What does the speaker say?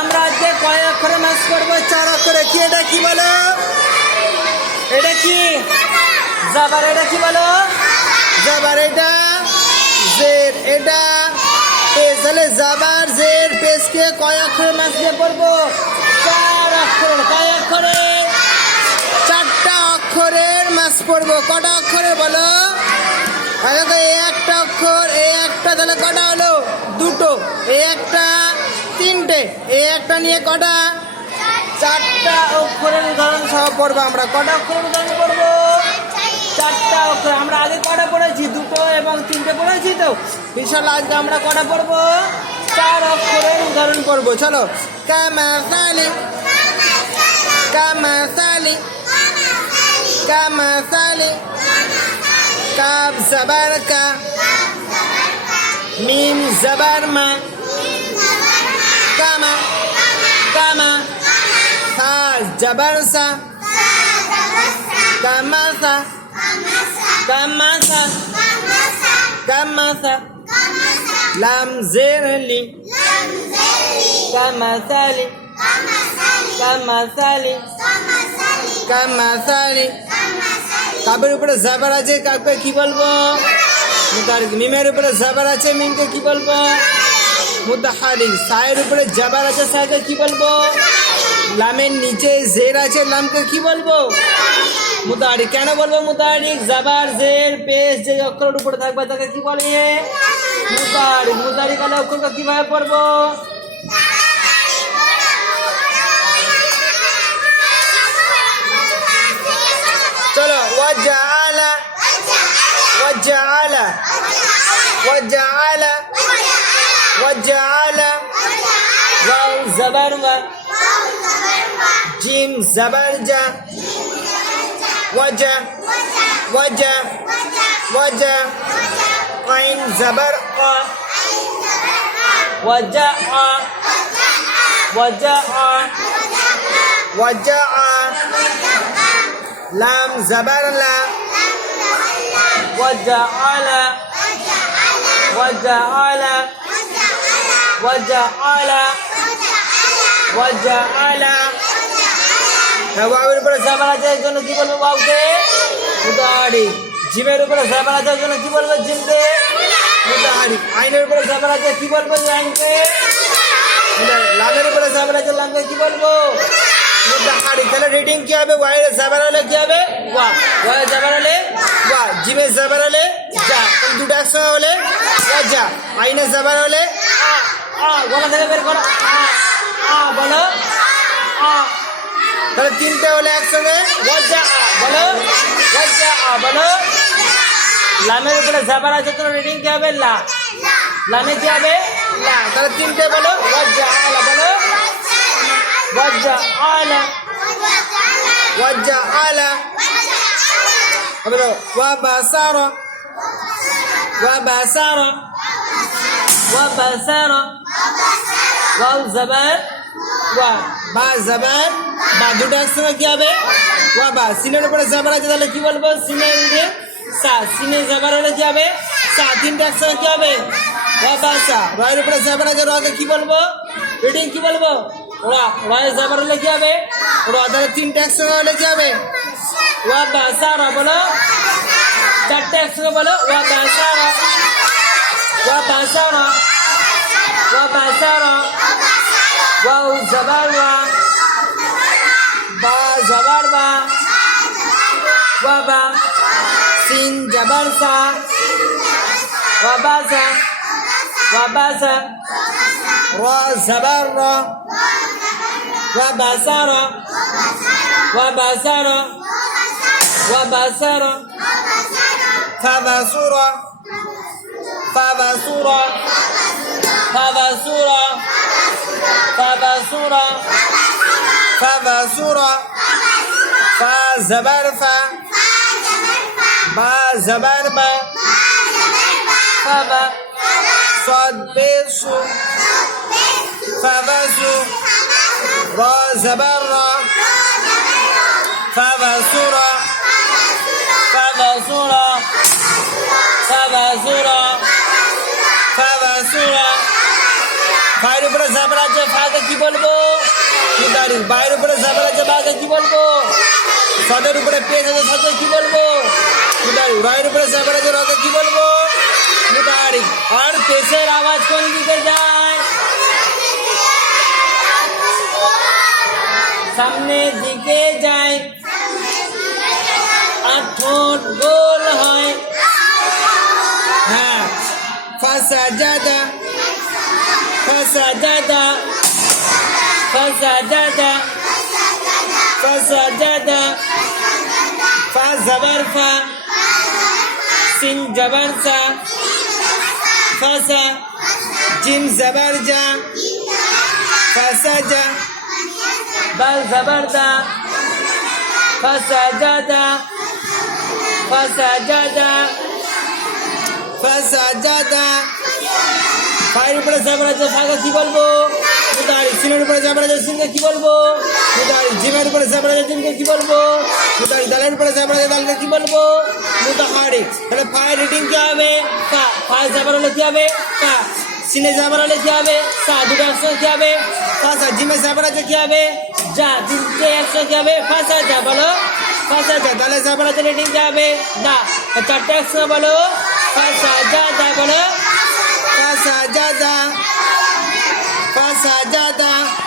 আমরা আজকে কয় অক্ষরে ম্যাচ করবো? 4 অক্ষরে। কি এটা কি বলো? এটা কি জাবার? এটা কি বলো? জাবার। এটা জের। এটা পেশ। তাহলে জাবার জের পেশকে কয় অক্ষরে ম্যাচ দিয়ে পড়বো? 4 অক্ষরের। কয় অক্ষরে? 4টা অক্ষরের ম্যাচ পড়বো। কটা অক্ষরে বলো? এই একটা অক্ষর, এই একটা, তাহলে কটা হলো? 2টো। এই একটা, 3টে। এই একটা নিয়ে কটা? 4টা অক্ষরের উদাহরণ সহ পড়বো আমরা। কটা অক্ষরের উদাহরণ পড়বো? 4টা অক্ষর। আমরা আগে কটা পড়েছি? 2টো এবং 3টে পড়েছি তো। বিশাল আজকে আমরা কটা পড়বো? 4 অক্ষরের উদাহরণ পড়বো। চলো। কামাসালি, কামাসালি, কামাসালি। কাব জবর কা, মিম জবর মা, কামা, কামা। সা জবর সা, কামাসা, কামাসা, কামাসা। লাম জের লি, কামাসালি, কামাসালি, কামাসালি। কাবের উপরে জাবার আছে, কাকে কি বলবো? মুতাহারিক। মিমের উপরে জাবার আছে, মিমকে কি বলবো? মুতাহারিক। সায়ের উপরে জাবার আছে, সাকে কি বলবো? লামের নিচে জের আছে, লামকে কি বলবো? মুতাহারিক। কেন বলবো মুতাহারিক? জাবার জের পেশ যে অক্ষরের উপরে থাকবে তাকে কি বলে? মুতাহারিক। মুতাহারিক হলে অক্ষরকে কিভাবে পড়বো? চলো। ওয়াজআলা, ওয়াজআলা, ওয়াজআলা, ওয়াজআলা। ওয়াও জবর ওয়া, জিম জবর জা, ওয়াজা, ওয়াজা, ওয়াজা। আইন জবর আ, ওয়াজা আ, ওয়াজা আ, ওয়াজা আ। লাম জবর লা, ওয়াজআলা, ওয়াজআলা, ওয়াজআলা, ওয়াজআলা। ওয়াওয়ের উপরে জাবার আছে, এর জন্য কি বলবো? ওয়াওকে মুতাহারিক। জিমের উপরে জাবার আছে, এর জন্য কি বলবো? জিমকে মুতাহারিক। আইনের উপরে জাবার আছে, কি বলবো? আইনকে মুতাহারিক। লামের উপরে জাবার আছে, লামকে কি বলবো? মুতাহারিক। তাহলে রিডিং কি হবে? ওয়াইয়ের জাবার হলে কি হবে? ওয়া। ওয়াইয়ের জাবার হলে ওয়া। জিমের জাবার হলে যা। দুটো একসঙ্গে হলে ওয়াজা। আইনের জাবার হলে আ। আ গলা থেকে বের করো। আ, আ বলো। আ। তাহলে 3টে হলে একসঙ্গে ওয়াজা আ বলো। ওয়াজা আ বলো। লামের উপরে জাবার আছে, তো রিডিং কি হবে? লা। লামে কি হবে? লা। তাহলে 3টে বলো। ওয়াজা আলা বলো। ওয়াজা আলা, ওয়াজা আলা। বলো। ওয়া বাসারা, ওয়া বাসারা, ওয়া বাসারা। ওয়াও জবর ওয়া, বা জবর বা। দুটো একসঙ্গে কি হবে? ওয়া বা। সিনের উপরে জবর আছে, তাহলে কি বলবো? সিনের উপরে সা। সিনে জবর হলে কি হবে? সা। 3টে একসঙ্গে কি হবে? ওয়া বা সা। রয়ের উপরে জবর আছে, রকে কি বলবো? রিডিং কি বলবো? রা। রয়ে জবর হলে কি হবে? র। তাহলে 3টে একসঙ্গে হলে কি হবে? ওয়া বা সা রা বলো। 4টে একসঙ্গে বলো। ওয়া বা সা রা, ওয়া বা সা রা, ওয়া বা সা রা। ওয়াও জবর ওয়া, বা জবর বা, ওয়া বা। সিন জবর সা, ওয়া বা সা, ওয়া বা সা। রা জবর রা, ওয়া বা সা রা, ওয়া বা সা রা, ওয়া বা সা রা। ফা বা সুরা, ফা বা সুরা, ফা বা সুরা, ফা বা সুরা, ফা বা সুরা। ফা জবর ফা, বা জবর বা, ফা বা। صاد بيسو، فبسو. را زبر را، فبسورا، فبسورا، فبسورا، فبسورا، ফায়ের উপরে জাবার আছে ফাকে কি বলবো মুতাহারি বায়ের উপরে জাবার আছে বাকে কি বলবো সাদের উপরে পেশ আছে সাথে কি বলবো মুতাহারি রায়ের উপরে জাবার আছে রকে কি বলবো মুতাহারি আর পেশের আওয়াজ কোন দিকে যায় সামনের দিকে যায় আর ঠোঁট গোল হয় হ্যাঁ ফাসাজাদা ফাসাজাদা ফাসাজাদা ফাসাজাদা ফা জবর ফা সিন জবর সা ফাসা জিম জবর জা ফাসাজা বাল জবর দা ফাসাজাদা ফাসাজাদা ফাসাজাদা ফায়ের উপরে জাবার আছে ফাকে কি বলবো মুতাহারি সিনের উপরে জাবার আছে সিনকে কি বলবো মুতাহারি জিমের উপরে জাবার আছে জিমকে কি বলবো মুতাহারি দালের উপরে জাবার আছে দালকে কি বলবো মুতাহারি তাহলে ফায়ের রিডিং কি হবে কা ফায়ের জাবার হলে কি হবে কা সিনে জাবার হলে কি হবে সা দুটো একসঙ্গে কি হবে ফাসা জিমে জাবার আছে কি হবে যা তিনটে একসঙ্গে কি হবে ফাসা যা বলো ফাসা যা দালে জাবার আছে রিডিং কি হবে দা চারটে একসঙ্গে বলো ফাসা যা দা বলো ফাসাজাদা ফাসাজাদা